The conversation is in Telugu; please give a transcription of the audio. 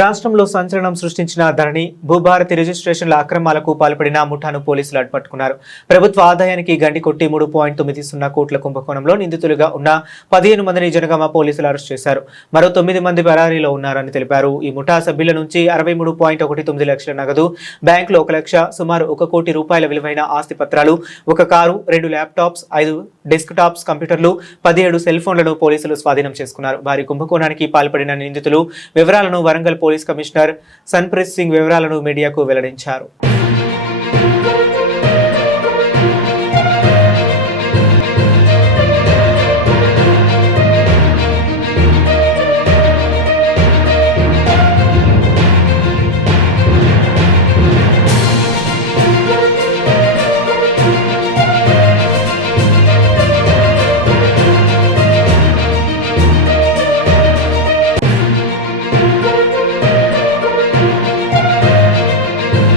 రాష్ట్రంలో సంచలనం సృష్టించిన ధరణి భూభారతి రిజిస్ట్రేషన్ల అక్రమాలకు పాల్పడిన ముఠాను పోలీసులు అడ్డుపట్టుకున్నారు. ప్రభుత్వ ఆదాయానికి గండి కొట్టి 3.90 కోట్ల కుంభకోణంలో నిందితులుగా ఉన్న 15 మందిని జనగామ పోలీసులు అరెస్ట్ చేశారు. మరో 9 మంది పరారీలో ఉన్నారని తెలిపారు. ఈ ముఠా సభ్యుల నుంచి 63.19 లక్షల నగదు, బ్యాంకులో 1 లక్ష, సుమారు 1 కోటి రూపాయల విలువైన ఆస్తి పత్రాలు, 1 కారు, 2 ల్యాప్టాప్స్, 5 డెస్క్ టాప్స్ కంప్యూటర్లు, 17 సెల్ ఫోన్లను పోలీసులు స్వాధీనం చేసుకున్నారు. వారి కుంభకోణానికి పాల్పడిన నిందితులు వివరాలను వరంగల్ పోలీస్ కమిషనర్ సన్ప్రీత్ సింగ్ వివరాలను మీడియాకు వెల్లడించారు.